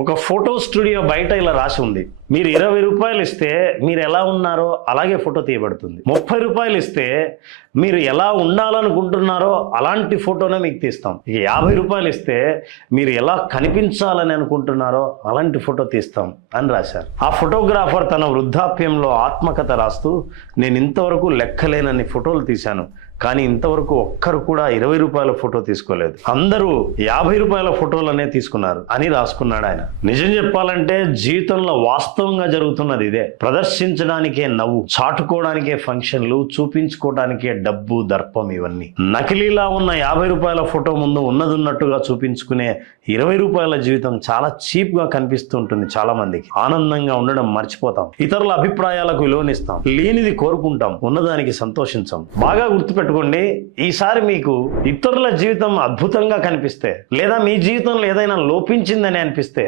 ఒక photo studio బయట ఇలా రాసి ఉంది. మీరు 20 రూపాయలు ఇస్తే మీరు ఎలా ఉన్నారో అలాగే ఫోటో తీయబడుతుంది. 30 రూపాయలు ఇస్తే మీరు ఎలా ఉండాలనుకుంటున్నారో అలాంటి ఫోటోనే మీకు తీస్తాం. ఇక 50 రూపాయలు ఇస్తే మీరు ఎలా కనిపించాలని అనుకుంటున్నారో అలాంటి ఫోటో తీస్తాం అని రాశారు. ఆ ఫోటోగ్రాఫర్ తన వృద్ధాప్యంలో ఆత్మకథ రాస్తూ, నేను ఇంతవరకు లెక్కలేనన్ని ఫోటోలు తీశాను, కానీ ఇంతవరకు ఒక్కరు కూడా 20 రూపాయల ఫోటో తీసుకోలేదు, అందరూ 50 రూపాయల ఫోటోలనే తీసుకున్నారు అని రాసుకున్నాడు ఆయన. నిజం చెప్పాలంటే జీవితంలో వాస్తవంగా జరుగుతున్నది ఇదే. ప్రదర్శించడానికే నవ్వు, చాటుకోవడానికే ఫంక్షన్లు, చూపించుకోవడానికే డబ్బు, దర్పం, ఇవన్నీ. నకిలీలా ఉన్న 50 రూపాయల ఫోటో ముందు ఉన్నదున్నట్టుగా చూపించుకునే 20 రూపాయల జీవితం చాలా చీప్ గా కనిపిస్తూ ఉంటుంది చాలా మందికి. ఆనందంగా ఉండడం మర్చిపోతాం, ఇతరుల అభిప్రాయాలకు విలువనిస్తాం, లేనిది కోరుకుంటాం, ఉన్నదానికి సంతోషించాం. బాగా గుర్తుపెట్టుకోండి, ఈసారి మీకు ఇతరుల జీవితం అద్భుతంగా కనిపిస్తే లేదా మీ జీవితంలో ఏదైనా లోపించిందని అనిపిస్తే